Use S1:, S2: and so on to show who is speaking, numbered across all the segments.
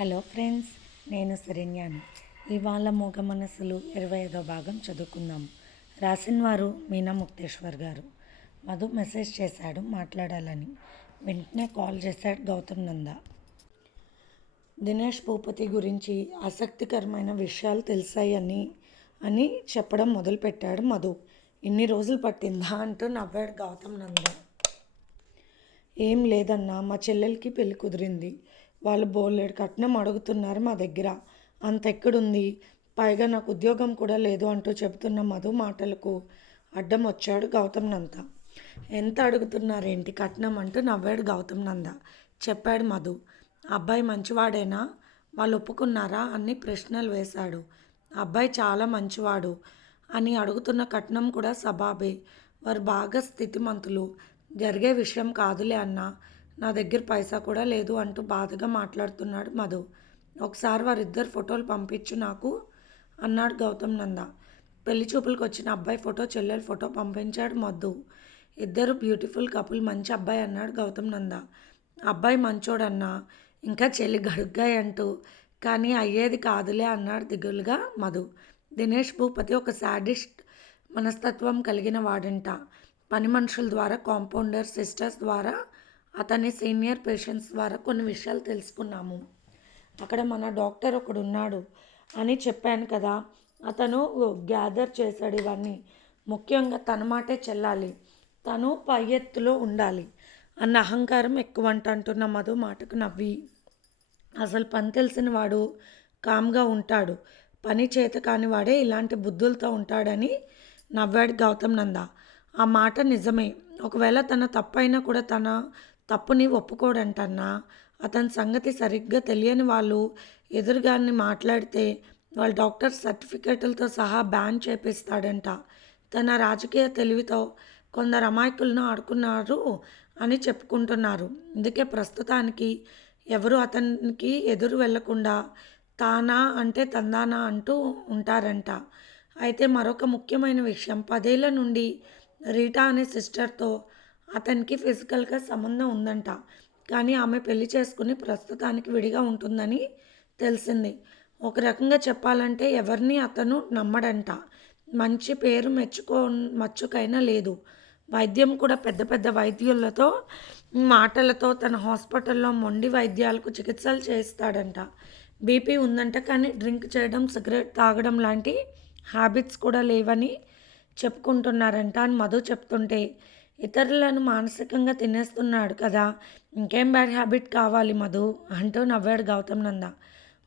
S1: Hello friends నేను శరణ్యాని. ఇవాళ మూగ మనసులు ఇరవై ఐదో భాగం చదువుకుందాం. రాసిన వారు మీనా ముక్తేశ్వర్ గారు. మధు మెసేజ్ చేశాడు మాట్లాడాలని. వెంటనే కాల్ చేశాడు గౌతమ్ నంద. దినేష్ భూపతి గురించి ఆసక్తికరమైన విషయాలు తెలిసాయని అని చెప్పడం మొదలుపెట్టాడు మధు. ఇన్ని రోజులు పట్టిందా అంటూ నవ్వాడు గౌతమ్ నంద. ఏం లేదన్నా మా చెల్లెలకి పెళ్ళి కుదిరింది. వాళ్ళు బోలేడు కట్నం అడుగుతున్నారు మా దగ్గర. అంత ఎక్కడుంది? పైగా నాకు ఉద్యోగం కూడా లేదు అంటూ చెబుతున్న మధు మాటలకు అడ్డం వచ్చాడు గౌతమ్ నంద. ఎంత అడుగుతున్నారేంటి కట్నం అంటూ నవ్వాడు గౌతమ్ నంద. చెప్పాడు మధు. అబ్బాయి మంచివాడేనా? వాళ్ళు ఒప్పుకున్నారా? అన్ని ప్రశ్నలు వేశాడు. అబ్బాయి చాలా మంచివాడు అని అడుగుతున్న కట్నం కూడా సబాబే. వారు బాగా స్థితిమంతులు. జరిగే విషయం కాదులే అన్నా. నా దగ్గర పైసా కూడా లేదు అంటూ బాధగా మాట్లాడుతున్నాడు మధు. ఒకసారి వారిద్దరు ఫోటోలు పంపించు నాకు అన్నాడు గౌతమ్ నంద. పెళ్ళి చూపులకు వచ్చిన అబ్బాయి ఫోటో చెల్లెల ఫోటో పంపించాడు మధు. ఇద్దరు బ్యూటిఫుల్ కపుల్ మంచి అబ్బాయి అన్నాడు గౌతమ్ నంద. అబ్బాయి మంచోడన్నా ఇంకా చెల్లి గడుగ్గాయి అంటూ కానీ అయ్యేది కాదులే అన్నాడు దిగులుగా మధు. దినేష్ భూపతి ఒక శాడిస్ట్ మనస్తత్వం కలిగిన వాడంట. పని మనుషుల ద్వారా కాంపౌండర్ సిస్టర్స్ ద్వారా అతని సీనియర్ పేషెంట్స్ ద్వారా కొన్ని విషయాలు తెలుసుకున్నాము. అక్కడ మన డాక్టర్ ఒకడు ఉన్నాడు అని చెప్పాను కదా అతను గ్యాదర్ చేశాడు ఇవన్నీ. ముఖ్యంగా తన మాటే చెల్లాలి తను పై ఎత్తులో ఉండాలి అన్న అహంకారం ఎక్కువ అంట అంటున్న మధు మాటకు నవ్వి. అసలు పని తెలిసిన వాడు కామ్గా ఉంటాడు పని చేత కాని వాడే ఇలాంటి బుద్ధులతో ఉంటాడని నవ్వాడు గౌతమ్ నంద. ఆ మాట నిజమే. ఒకవేళ తన తప్పైనా కూడా తన తప్పుని ఒప్పుకోడంటన్నా అతని సంగతి సరిగ్గా తెలియని వాళ్ళు ఎదురుగాన్ని మాట్లాడితే వాళ్ళ డాక్టర్ సర్టిఫికేట్లతో సహా బ్యాన్ చేపిస్తాడంట. తన రాజకీయ తెలివితో కొందరు అమాయకులను ఆడుకున్నారు అని చెప్పుకుంటున్నారు. అందుకే ప్రస్తుతానికి ఎవరు అతనికి ఎదురు వెళ్ళకుండా తానా అంటే తందానా అంటూ ఉంటారంట. అయితే మరొక ముఖ్యమైన విషయం పదేళ్ళ నుండి రీటా అనే సిస్టర్తో అతనికి ఫిజికల్గా సంబంధం ఉందంట. కానీ ఆమె పెళ్ళి చేసుకుని ప్రస్తుతానికి విడిగా ఉంటుందని తెలిసింది. ఒక రకంగా చెప్పాలంటే ఎవరిని అతను నమ్మడంట. మంచి పేరు మెచ్చుకో మచ్చుకైనా లేదు. వైద్యం కూడా పెద్ద పెద్ద వైద్యులతో మాటలతో తన హాస్పిటల్లో మొండి వైద్యాలకు చికిత్సలు చేస్తాడంట బీపీ ఉందంట కానీ డ్రింక్ చేయడం సిగరెట్ తాగడం లాంటి హ్యాబిట్స్ కూడా లేవని చెప్పుకుంటున్నారంట అని మధు చెప్తుంటే ఇతరులను మానసికంగా తినేస్తున్నాడు కదా. ఇంకేం బ్యాడ్ హ్యాబిట్ కావాలి మధు? అంటూ నవ్వాడు గౌతమ్ నంద.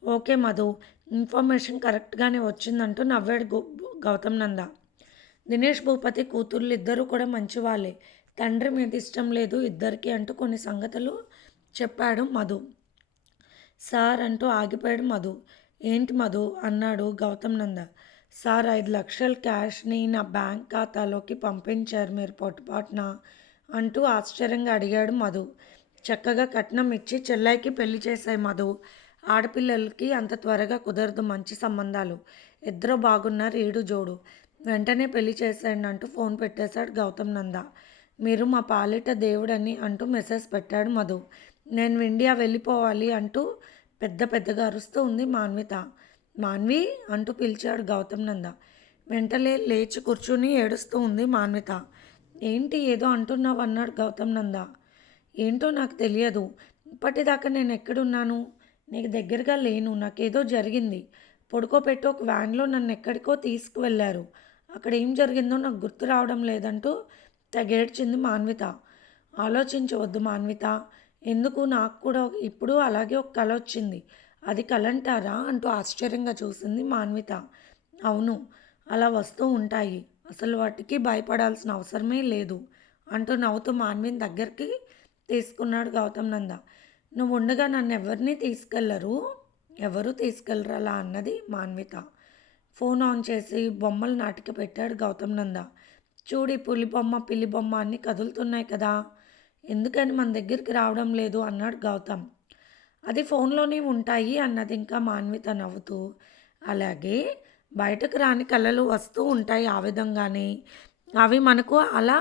S1: ఓకే మధు ఇన్ఫర్మేషన్ కరెక్ట్గానే వచ్చిందంటూ నవ్వాడు గౌతమ్ నంద. దినేష్ భూపతి కూతుర్లు ఇద్దరు కూడా మంచివాళ్ళే. తండ్రి మీద ఇష్టం లేదు ఇద్దరికి అంటూ కొన్ని సంగతులు చెప్పాడు మధు. సార్ అంటూ ఆగిపోయాడు మధు. ఏంటి మధు? అన్నాడు గౌతమ్ నంద. సార్ ఐదు లక్షల క్యాష్ని నా బ్యాంక్ ఖాతాలోకి పంపించారు మీరు పొట్టుపాటున అంటూ ఆశ్చర్యంగా అడిగాడు మధు. చక్కగా కట్నం ఇచ్చి చెల్లైకి పెళ్ళి చేశాయి మధు. ఆడపిల్లలకి అంత త్వరగా కుదరదు మంచి సంబంధాలు. ఇద్దరు బాగున్నారు ఏడు జోడు. వెంటనే పెళ్ళి చేసేయండి అంటూ ఫోన్ పెట్టేశాడు గౌతమ్ నంద. మీరు మా పాలిట దేవుడని అంటూ మెసేజ్ పెట్టాడు మధు. నేను ఇండియా వెళ్ళిపోవాలి అంటూ పెద్ద పెద్దగా అరుస్తూ ఉంది మాన్విత. మాన్వి అంటూ పిలిచాడు గౌతమ్ నంద. వెంటనే లేచి కూర్చుని ఏడుస్తూ ఉంది మాన్విత. ఏంటి ఏదో అంటున్నావు అన్నాడు గౌతమ్ నంద. ఏంటో నాకు తెలియదు. ఇప్పటిదాకా నేను ఎక్కడున్నాను? నీకు దగ్గరగా లేను. నాకేదో జరిగింది. పడుకోపెట్టి ఒక వ్యాన్లో నన్ను ఎక్కడికో తీసుకువెళ్ళారు. అక్కడ ఏం జరిగిందో నాకు గుర్తు రావడం లేదంటూ తెగేడ్చింది మాన్విత. ఆలోచించవద్దు మాన్విత. ఎందుకు? నాకు కూడా ఇప్పుడు అలాగే ఒక కళ వచ్చింది. అది కలంటారా అంటూ ఆశ్చర్యంగా చూసింది మాన్విత. అవును అలా వస్తూ ఉంటాయి. అసలు వాటికి భయపడాల్సిన అవసరమే లేదు అంటూ నవ్వుతూ మాన్విని దగ్గరికి తీసుకున్నాడు గౌతమ్ నంద. నువ్వు ఉండగా నన్ను ఎవరిని తీసుకెళ్ళరు? ఎవరు తీసుకెళ్ళరు అలా అన్నది మాన్విత. ఫోన్ ఆన్ చేసి బొమ్మలు నాటిక పెట్టాడు గౌతమ్ నంద. చూడి పులి బొమ్మ పిల్లి బొమ్మ అన్నీ కదులుతున్నాయి కదా. ఎందుకని మన దగ్గరికి రావడం లేదు అన్నాడు గౌతమ్. అది ఫోన్లోనే ఉంటాయి అన్నది ఇంకా మాన్విత నవ్వుతూ. అలాగే బయటకు రాని కళలు వస్తూ ఉంటాయి ఆ విధంగానే. అవి మనకు అలా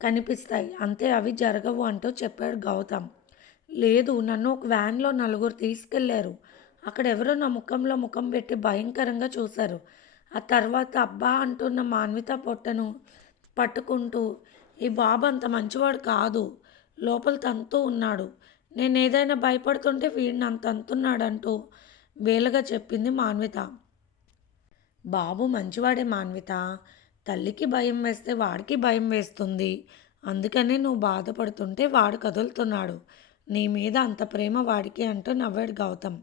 S1: కనిపిస్తాయి. అంతే అవి జరగవు అంటూ చెప్పాడు గౌతమ్. లేదు నన్ను ఒక వ్యాన్లో నలుగురు తీసుకెళ్ళారు. అక్కడ ఎవరో నా ముఖంలో ముఖం పెట్టి భయంకరంగా చూశారు. ఆ తర్వాత అబ్బా అంటున్న మాన్విత పొట్టను పట్టుకుంటూ ఈ బాబు అంత మంచివాడు కాదు. లోపల తంతు ఉన్నాడు. నేను ఏదైనా భయపడుతుంటే వీడిని అంత అంటున్నాడంటూ వేలగా చెప్పింది మాన్విత. బాబు మంచివాడే మాన్విత. తల్లికి భయం వేస్తే వాడికి భయం వేస్తుంది. అందుకనే నువ్వు బాధపడుతుంటే వాడు కదులుతున్నాడు. నీ మీద అంత ప్రేమ వాడికి అంటూ నవ్వాడు గౌతమ్.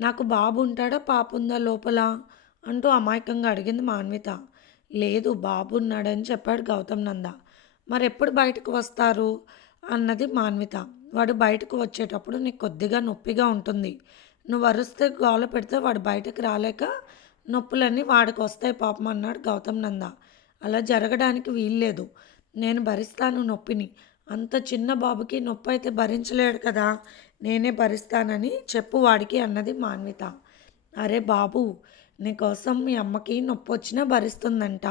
S1: నాకు బాబు ఉంటాడా పాప ఉందా లోపల? అంటూ అమాయకంగా అడిగింది మాన్విత. లేదు బాబు ఉన్నాడని చెప్పాడు గౌతమ్ నంద. మరెప్పుడు బయటకు వస్తారు? అన్నది మాన్విత. వాడు బయటకు వచ్చేటప్పుడు నీకు కొద్దిగా నొప్పిగా ఉంటుంది. నువ్వు అరుస్తే గోల పెడితే వాడు బయటకు రాలేక నొప్పులన్నీ వాడికి వస్తాయి పాపం అన్నాడు గౌతమ్ నంద. అలా జరగడానికి వీల్లేదు నేను భరిస్తాను నొప్పిని. అంత చిన్న బాబుకి నొప్పి అయితే భరించలేడు కదా. నేనే భరిస్తానని చెప్పు వాడికి అన్నది మాన్విత. అరే బాబు నీకోసం మీ అమ్మకి నొప్పి వచ్చినా భరిస్తుందంట.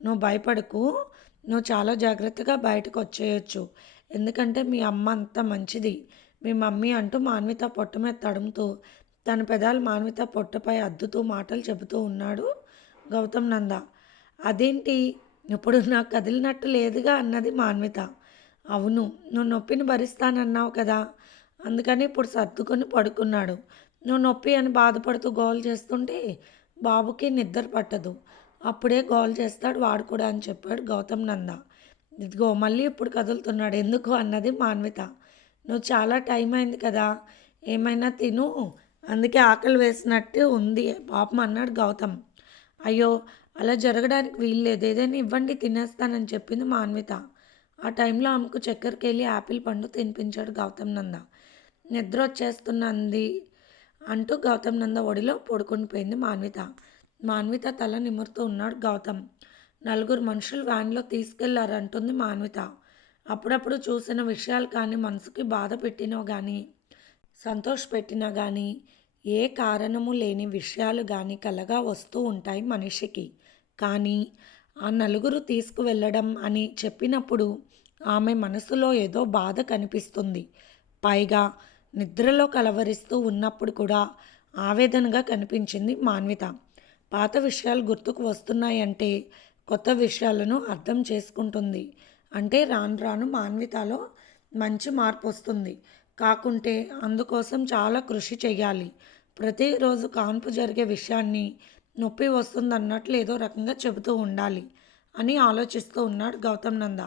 S1: నువ్వు భయపడకు. నువ్వు చాలా జాగ్రత్తగా బయటకు వచ్చేయచ్చు. ఎందుకంటే మీ అమ్మ అంత మంచిది. మీ మమ్మీ అంటూ మాన్విత పొట్ట మీద తడుముతూ తన పెదాలు మాన్విత పొట్టపై అద్దుతూ మాటలు చెబుతూ ఉన్నాడు గౌతమ్ నంద. అదేంటి? ఇప్పుడు నాకు కదిలినట్టు లేదుగా అన్నది మాన్విత. అవును నువ్వు నొప్పిని భరిస్తానన్నావు కదా. అందుకని ఇప్పుడు సర్దుకొని పడుకున్నాడు. నువ్వు నొప్పి అని బాధపడుతూ గోల్ చేస్తుంటే బాబుకి నిద్ర పట్టదు. అప్పుడే గోల్ చేస్తాడు వాడు కూడా అని చెప్పాడు గౌతమ్ నంద. ఇదిగో మళ్ళీ ఇప్పుడు కదులుతున్నాడు? ఎందుకు అన్నది మాన్విత. నువ్వు చాలా టైం అయింది కదా ఏమైనా తిను. అందుకే ఆకలి వేసినట్టు ఉంది పాపం అన్నాడు గౌతమ్. అయ్యో అలా జరగడానికి వీల్లేదు. ఏదైనా ఇవ్వండి తినేస్తానని చెప్పింది మాన్విత. ఆ టైంలో ఆమెకు చక్కెరకి వెళ్ళి యాపిల్ పండు తినిపించాడు గౌతమ్ నంద. నిద్ర వచ్చేస్తున్నది అంటూ గౌతమ్ నంద ఒడిలో పడుకుని పోయింది మాన్విత. మాన్విత తల నిమురుతూ ఉన్నాడు గౌతమ్. నలుగురు మనుషులు వ్యాన్లో తీసుకెళ్ళారంటుంది మాన్విత. అప్పుడప్పుడు చూసిన విషయాలు కానీ మనసుకి బాధ పెట్టినా కానీ సంతోష పెట్టినా కానీ ఏ కారణము లేని విషయాలు కానీ కలగా వస్తూ ఉంటాయి మనిషికి. కానీ ఆ నలుగురు తీసుకువెళ్ళడం అని చెప్పినప్పుడు ఆమె మనసులో ఏదో బాధ కనిపిస్తుంది. పైగా నిద్రలో కలవరిస్తూ ఉన్నప్పుడు కూడా ఆవేదనగా కనిపించింది మాన్విత. పాత విషయాలు గుర్తుకు వస్తున్నాయంటే కొత్త విషయాలను అర్థం చేసుకుంటుంది. అంటే రాను రాను మాన్వితలో మంచి మార్పు వస్తుంది కాకుంటే అందుకోసం చాలా కృషి చేయాలి ప్రతిరోజు కాన్పు జరిగే విషయాన్ని నొప్పి వస్తుందన్నట్లు ఏదో రకంగా చెబుతూ ఉండాలి అని ఆలోచిస్తూ ఉన్నాడు గౌతమ్ నంద.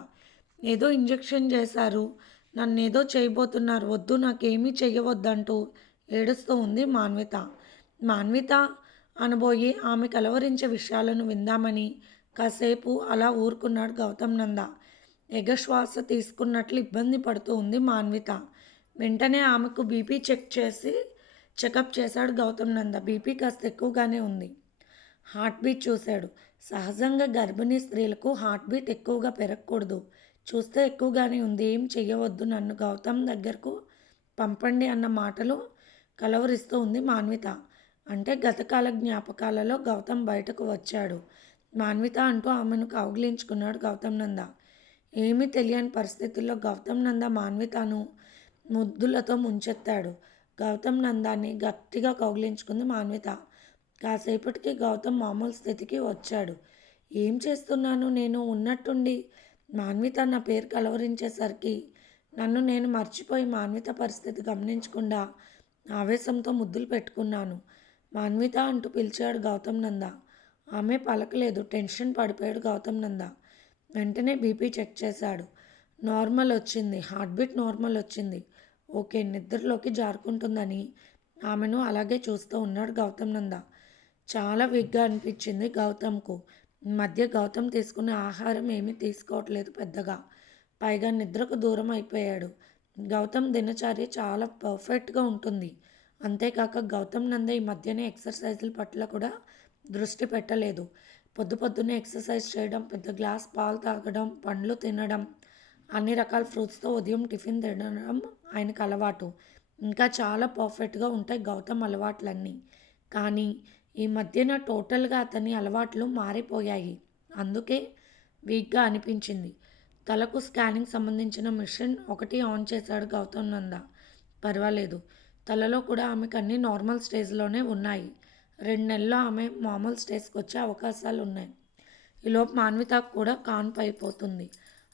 S1: ఏదో ఇంజెక్షన్ చేశారు. నన్ను ఏదో చేయబోతున్నారు. వద్దు నాకేమీ చేయవద్దంటూ ఏడుస్తూ ఉంది మాన్విత. మాన్విత అనబోయి ఆమె కలవరించే విషయాలను విందామని కాసేపు అలా ఊరుకున్నాడు గౌతమ్ నంద. ఎగశ్వాస తీసుకున్నట్లు ఇబ్బంది పడుతూ ఉంది మాన్విత. వెంటనే ఆమెకు బీపీ చెక్ చేసి చెకప్ చేశాడు గౌతమ్ నంద. బీపీ కాస్త ఎక్కువగానే ఉంది. హార్ట్ బీట్ చూశాడు. సహజంగా గర్భిణీ స్త్రీలకు హార్ట్ బీట్ ఎక్కువగా పెరగకూడదు. చూస్తే ఎక్కువగానే ఉంది. ఏం చెయ్యవద్దు నన్ను గౌతమ్ దగ్గరకు పంపండి అన్న మాటలు కలవరిస్తూ ఉంది మాన్విత. అంటే గతకాల జ్ఞాపకాలలో గౌతమ్ బయటకు వచ్చాడు. మాన్విత అంటూ ఆమెను కౌగిలించుకున్నాడు గౌతమ్ నంద. ఏమీ తెలియని పరిస్థితుల్లో గౌతమ్ నంద మాన్వితను ముద్దులతో ముంచెత్తాడు. గౌతమ్ నందాన్ని గట్టిగా కౌగిలించుకుంది మాన్విత. కాసేపటికి గౌతమ్ మామూలు స్థితికి వచ్చాడు. ఏం చేస్తున్నాను? నేను ఉన్నట్టుండి మాన్విత నా పేరు కలవరించేసరికి నన్ను నేను మర్చిపోయి మాన్విత పరిస్థితి గమనించకుండా ఆవేశంతో ముద్దులు పెట్టుకున్నాను. మాన్విత అంటూ పిలిచాడు గౌతమ్ నంద. ఆమె పలకలేదు. టెన్షన్ పడిపోయాడు గౌతమ్ నంద. వెంటనే బీపీ చెక్ చేశాడు. నార్మల్ వచ్చింది. హార్ట్ బీట్ నార్మల్ వచ్చింది. ఓకే నిద్రలోకి జారుకుంటుందని ఆమెను అలాగే చూస్తూ ఉన్నాడు గౌతమ్ నంద. చాలా వీక్గా అనిపించింది గౌతమ్కు. మధ్య గౌతమ్ తీసుకునే ఆహారం ఏమీ తీసుకోవట్లేదు పెద్దగా. పైగా నిద్రకు దూరం అయిపోయాడు. గౌతమ్ దినచర్య చాలా పర్ఫెక్ట్గా ఉంటుంది. అంతేకాక గౌతమ్ నంద ఈ మధ్యనే ఎక్సర్సైజుల పట్ల కూడా దృష్టి పెట్టలేదు. పొద్దు పొద్దున్నే ఎక్సర్సైజ్ చేయడం పెద్ద గ్లాస్ పాలు తాగడం పండ్లు తినడం అన్ని రకాల ఫ్రూట్స్తో ఉదయం టిఫిన్ తినడం ఆయనకు అలవాటు. ఇంకా చాలా పర్ఫెక్ట్గా ఉంటాయి గౌతమ్ అలవాట్లన్నీ. కానీ ఈ మధ్యన టోటల్గా అతని అలవాట్లు మారిపోయాయి. అందుకే వీక్గా అనిపించింది. తలకు స్కానింగ్ సంబంధించిన మిషన్ ఒకటి ఆన్ చేశాడు గౌతమ్ నంద. పర్వాలేదు. తలలో కూడా ఆమెకు అన్నీ నార్మల్ స్టేజ్లోనే ఉన్నాయి. రెండు నెలల్లో ఆమె మామూలు స్టేజ్కి వచ్చే అవకాశాలు ఉన్నాయి. ఈలోపు మాన్వితకు కూడా కాన్పు అయిపోతుంది.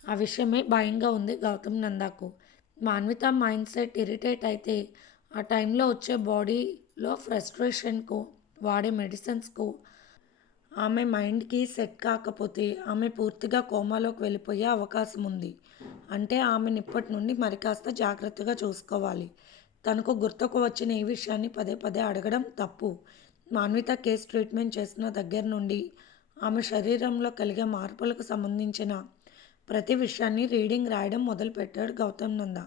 S1: ఆ విషయమే భయంగా ఉంది గౌతమ్ నందాకు. మాన్విత మైండ్ సెట్ ఇరిటేట్ అయితే ఆ టైంలో వచ్చే బాడీలో ఫ్రస్ట్రేషన్కు వాడే మెడిసిన్స్కు ఆమె మైండ్కి సెట్ కాకపోతే ఆమె పూర్తిగా కోమాలోకి వెళ్ళిపోయే అవకాశం ఉంది. అంటే ఆమెను ఇప్పటి నుండి మరి కాస్త జాగ్రత్తగా చూసుకోవాలి. తనకు గుర్తుకు వచ్చిన ఈ విషయాన్ని పదే పదే అడగడం తప్పు. మాన్విత కేస్ ట్రీట్మెంట్ చేసిన దగ్గర నుండి ఆమె శరీరంలో కలిగే మార్పులకు సంబంధించిన ప్రతి విషయాన్ని రీడింగ్ రాయడం మొదలుపెట్టాడు గౌతమ్ నంద.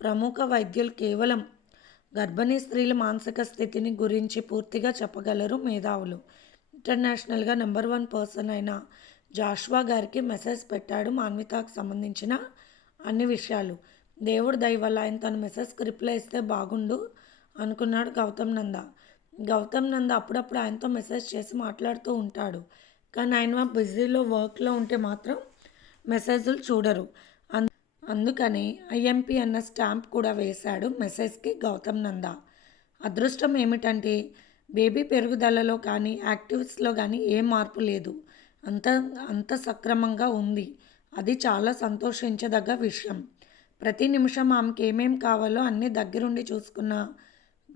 S1: ప్రముఖ వైద్యులు కేవలం గర్భిణీ స్త్రీల మానసిక స్థితిని గురించి పూర్తిగా చెప్పగలరు మేధావులు. ఇంటర్నేషనల్గా నెంబర్ వన్ పర్సన్ అయిన జాష్వా గారికి మెసేజ్ పెట్టాడు మాన్వితకు సంబంధించిన అన్ని విషయాలు. దేవుడు దయ వల్ల ఆయన తన మెసేజ్కి రిప్లై ఇస్తే బాగుండు అనుకున్నాడు గౌతమ్ నంద. గౌతమ్ నంద అప్పుడప్పుడు ఆయనతో మెసేజ్ చేసి మాట్లాడుతూ ఉంటాడు. కానీ ఆయన బిజీలో వర్క్లో ఉంటే మాత్రం మెసేజ్లు చూడరు. అన్ అందుకని ఐఎంపి అన్న స్టాంప్ కూడా వేశాడు మెసేజ్కి గౌతమ్ నంద. అదృష్టం ఏమిటంటే బేబీ పెరుగుదలలో కానీ యాక్టివిటీస్లో కానీ ఏ మార్పు లేదు. అంత అంత సక్రమంగా ఉంది. అది చాలా సంతోషించదగ్గ విషయం. ప్రతి నిమిషం ఆమెకి ఏమేం కావాలో అన్నీ దగ్గరుండి చూసుకున్న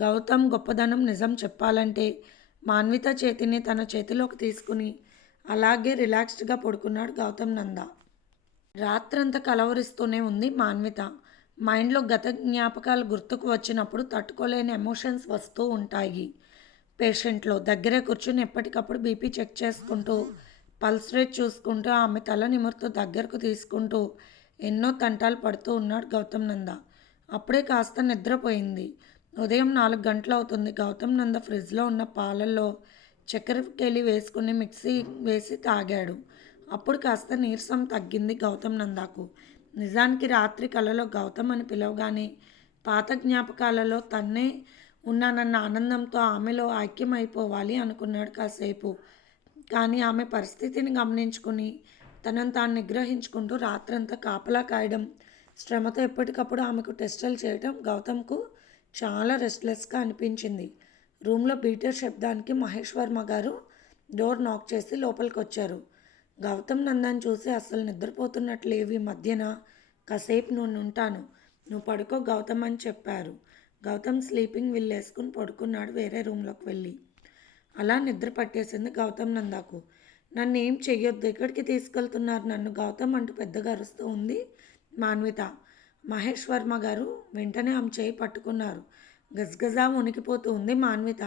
S1: గౌతమ్ గొప్పదనం నిజం చెప్పాలంటే మాన్విత చేతిని తన చేతిలోకి తీసుకుని అలాగే రిలాక్స్డ్గా పడుకున్నాడు గౌతమ్ నంద. రాత్రంతా కలవరిస్తూనే ఉంది మాన్విత. మైండ్లో గత జ్ఞాపకాలు గుర్తుకు వచ్చినప్పుడు తట్టుకోలేని ఎమోషన్స్ వస్తూ ఉంటాయి. పేషెంట్లో దగ్గరే కూర్చుని ఎప్పటికప్పుడు బీపీ చెక్ చేసుకుంటూ పల్స్ రేట్ చూసుకుంటూ ఆమె తల నిమురుతూ దగ్గరకు తీసుకుంటూ ఎన్నో తంటాలు పడుతూ ఉన్నాడు గౌతమ్ నంద. అప్పుడే కాస్త నిద్రపోయింది. ఉదయం నాలుగు గంటలు అవుతుంది గౌతమ్ నంద ఫ్రిడ్జ్లో ఉన్న పాలల్లో చక్కెరకెళ్ళి వేసుకుని మిక్సీ వేసి తాగాడు. అప్పుడు కాస్త నీరసం తగ్గింది గౌతమ్ నందాకు. నిజానికి రాత్రి కలలో గౌతమ్ అని పిలవగానే పాత జ్ఞాపకాలలో తన్నే ఉన్నానన్న ఆనందంతో ఆమెలో ఐక్యమైపోవాలి అనుకున్నాడు కాసేపు. కానీ ఆమె పరిస్థితిని గమనించుకుని తనను తాను నిగ్రహించుకుంటూ రాత్రంతా కాపలా కాయడం శ్రమతో ఎప్పటికప్పుడు ఆమెకు టెస్టులు చేయడం గౌతమ్కు చాలా రెస్ట్లెస్గా అనిపించింది. రూమ్లో బీటర్ శబ్దానికి మహేష్ వర్మ గారు డోర్ నాక్ చేసి లోపలికి వచ్చారు గౌతమ్ నందన్ చూసి అస్సలు నిద్రపోతున్నట్లు ఈ మధ్యన. కాసేపు నేను ఉంటాను. నువ్వు పడుకో గౌతమ్ అని చెప్పారు. గౌతమ్ స్లీపింగ్ విల్ వేసుకుని పడుకున్నాడు వేరే రూమ్లోకి వెళ్ళి. అలా నిద్ర పట్టేసింది గౌతమ్ నందాకు. నన్ను ఏం చెయ్యొద్దు ఎక్కడికి తీసుకెళ్తున్నారు నన్ను? గౌతమ్ అంటూ పెద్దగా అరుస్తూ ఉంది మాన్విత. మహేష్ వర్మ గారు వెంటనే ఆమె చేయి పట్టుకున్నారు. గజగజా ఉనికిపోతూ ఉంది మాన్విత.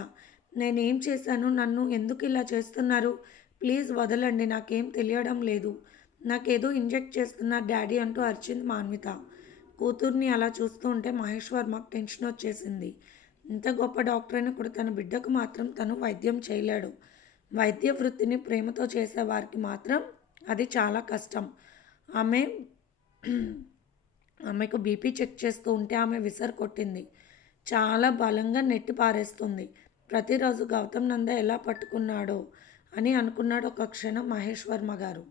S1: నేనేం చేశాను? నన్ను ఎందుకు ఇలా చేస్తున్నారు? ప్లీజ్ వదలండి నాకేం తెలియడం లేదు. నాకేదో ఇంజెక్ట్ చేస్తున్నారు డాడీ అంటూ అరిచింది మాన్విత. కూతుర్ని అలా చూస్తూ ఉంటే మహేష్ వర్మకు టెన్షన్ వచ్చేసింది. ఇంత గొప్ప డాక్టర్ అయిన కూడా తన బిడ్డకు మాత్రం తను వైద్యం చేయలేడు. వైద్య వృత్తిని ప్రేమతో చేసే వారికి మాత్రం అది చాలా కష్టం. ఆమె ఆమెకు బీపీ చెక్ చేస్తూ ఉంటే ఆమె విసరు కొట్టింది. చాలా బలంగా నెట్టి పారేస్తుంది. ప్రతిరోజు గౌతమ్ నంద ఎలా పట్టుకున్నాడో అని అనుకున్నాడు ఒక క్షణం మహేష్ వర్మ గారు.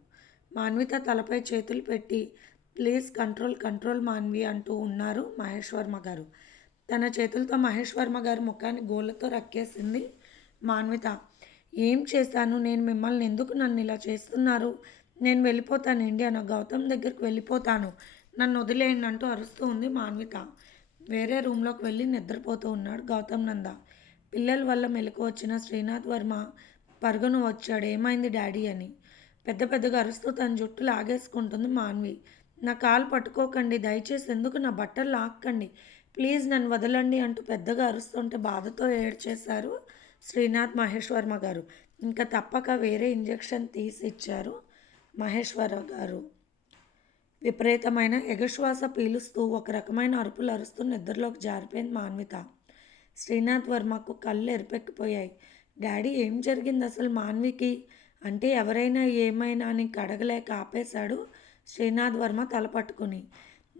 S1: మాన్విత తలపై చేతులు పెట్టి ప్లీజ్ కంట్రోల్ కంట్రోల్ మాన్వి అంటూ ఉన్నారు మహేష్ వర్మ గారు. తన చేతులతో మహేష్ వర్మ గారి ముఖాన్ని గోళ్ళతో రక్కేసింది మాన్విత. ఏం చేశాను? నేను మిమ్మల్ని ఎందుకు నన్ను ఇలా చేస్తున్నారు? నేను వెళ్ళిపోతాను ఇండియా నా గౌతమ్ దగ్గరికి వెళ్ళిపోతాను. నన్ను వదిలేయండి అంటూ అరుస్తూ ఉంది మాన్విత. వేరే రూమ్లోకి వెళ్ళి నిద్రపోతూ ఉన్నాడు గౌతమ్ నంద. పిల్లల వల్ల మెలకు వచ్చిన శ్రీనాథ్ వర్మ పరుగును వచ్చాడు ఏమైంది డాడీ అని. పెద్ద పెద్దగా అరుస్తూ తన జుట్టు లాగేసుకుంటుంది మాన్వి. నా కాలు పట్టుకోకండి దయచేసి ఎందుకు నా బట్టలు లాక్కండి? ప్లీజ్ నన్ను వదలండి అంటూ పెద్దగా అరుస్తుంటే బాధతో ఏడ్చేశారు శ్రీనాథ్ మహేశ్వర్మ గారు. ఇంకా తప్పక వేరే ఇంజెక్షన్ తీసి ఇచ్చారు మహేశ్వర గారు. విపరీతమైన ఎగశ్వాస పీలుస్తూ ఒక రకమైన అరుపులు అరుస్తూ నిద్రలోకి జారిపోయింది మాన్విత. శ్రీనాథ్ వర్మకు కళ్ళు ఎరిపెక్కిపోయాయి. డాడీ ఏం జరిగింది అసలు మాన్వికి? అంటే ఎవరైనా ఏమైనా అని కడగలేక ఆపేశాడు శ్రీనాథ్ వర్మ తల పట్టుకుని.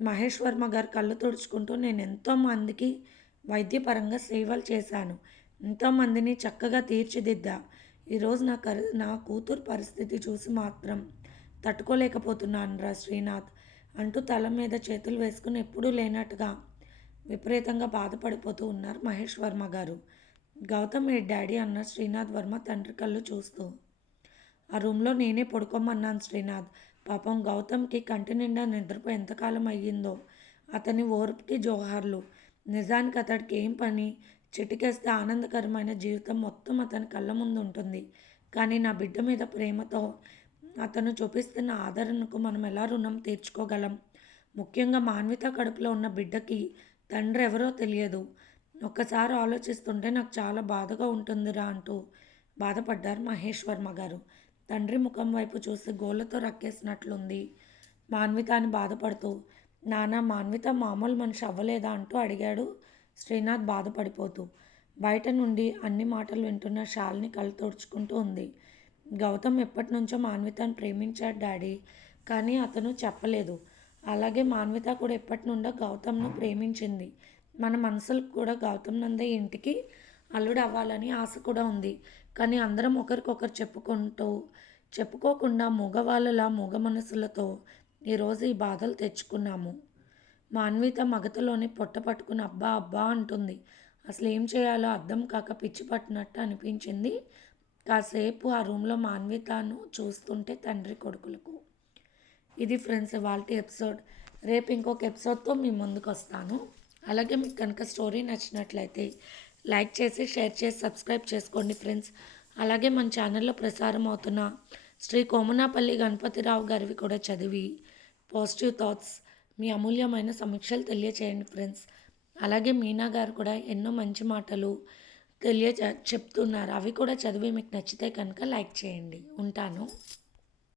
S1: మహేష్ వర్మ గారు కళ్ళు తుడుచుకుంటూ నేను ఎంతో మందికి వైద్యపరంగా సేవలు చేశాను. ఎంతోమందిని చక్కగా తీర్చిదిద్దా. ఈరోజు నా కరి నా కూతురు పరిస్థితి చూసి మాత్రం తట్టుకోలేకపోతున్నాను రా శ్రీనాథ్ అంటూ తల మీద చేతులు వేసుకుని ఎప్పుడూ లేనట్టుగా విపరీతంగా బాధపడిపోతూ ఉన్నారు మహేష్ వర్మ గారు. గౌతమ్ మీ డాడీ అన్న శ్రీనాథ్ వర్మ తండ్రి కళ్ళు చూస్తూ. ఆ రూమ్లో నేనే పడుకోమన్నాను శ్రీనాథ్. పాపం గౌతమ్కి కంటి నిండా నిద్రపో ఎంతకాలం అయ్యిందో. అతని ఓర్పుకి జోహార్లు. నిజానికి అతడికి ఏం పని? చిటికేస్తే ఆనందకరమైన జీవితం మొత్తం అతని కళ్ళ ముందు ఉంటుంది. కానీ నా బిడ్డ మీద ప్రేమతో అతను చూపిస్తున్న ఆదరణకు మనం ఎలా రుణం తీర్చుకోగలం? ముఖ్యంగా మాన్విత కడుపులో ఉన్న బిడ్డకి తండ్రి ఎవరో తెలియదు. ఒక్కసారి ఆలోచిస్తుంటే నాకు చాలా బాధగా ఉంటుందిరా అంటూ బాధపడ్డారు మహేష్ వర్మ గారు. తండ్రి ముఖం వైపు చూసి గోళ్ళతో రక్కేసినట్లుంది. మాన్విత అని బాధపడుతూ నానా మాన్విత మామూలు మనిషి అవ్వలేదా? అంటూ అడిగాడు శ్రీనాథ్ బాధపడిపోతూ. బయట నుండి అన్ని మాటలు వింటున్న షాల్ని కళ్ళు తుడుచుకుంటూ ఉంది. గౌతమ్ ఎప్పటి నుంచో మాన్వితను ప్రేమించాడు డాడీ కానీ అతను చెప్పలేదు. అలాగే మాన్విత కూడా ఎప్పటి నుండో గౌతమ్ను ప్రేమించింది. మన మనసులకు కూడా గౌతమ్ నందే ఇంటికి అల్లుడు అవ్వాలని ఆశ కూడా ఉంది. కానీ అందరం ఒకరికొకరు చెప్పుకుంటూ చెప్పుకోకుండా మగవాళ్ళలా మూగ మనసులతో ఈరోజు ఈ బాధలు తెచ్చుకున్నాము. మాన్విత మగతలోని పొట్ట పట్టుకుని అబ్బా అబ్బా అంటుంది. అసలు ఏం చేయాలో అర్థం కాక పిచ్చి పట్టినట్టు అనిపించింది కాసేపు ఆ రూమ్లో మాన్వితను చూస్తుంటే తండ్రి కొడుకులకు ఇది ఫ్రెండ్స్ వాళ్ళ ఎపిసోడ్. రేపు ఇంకొక ఎపిసోడ్తో మీ ముందుకు వస్తాను అలాగే మీకు కనుక స్టోరీ నచ్చినట్లయితే లైక్ చేసి షేర్ చేసి సబ్స్క్రైబ్ చేసుకోండి ఫ్రెండ్స్. అలాగే మన ఛానల్లో ప్రసారం అవుతున్న శ్రీ కోమనాపల్లి గణపతిరావు గారివి కూడా చదివి పాజిటివ్ థాట్స్ మీ అమూల్యమైన సమీక్షలు తెలియచేయండి ఫ్రెండ్స్. అలాగే మీనా గారు కూడా ఎన్నో మంచి మాటలు తెలియ చెప్తున్నారు. అవి కూడా చదివి మీకు నచ్చితే కనుక లైక్ చేయండి. ఉంటాను.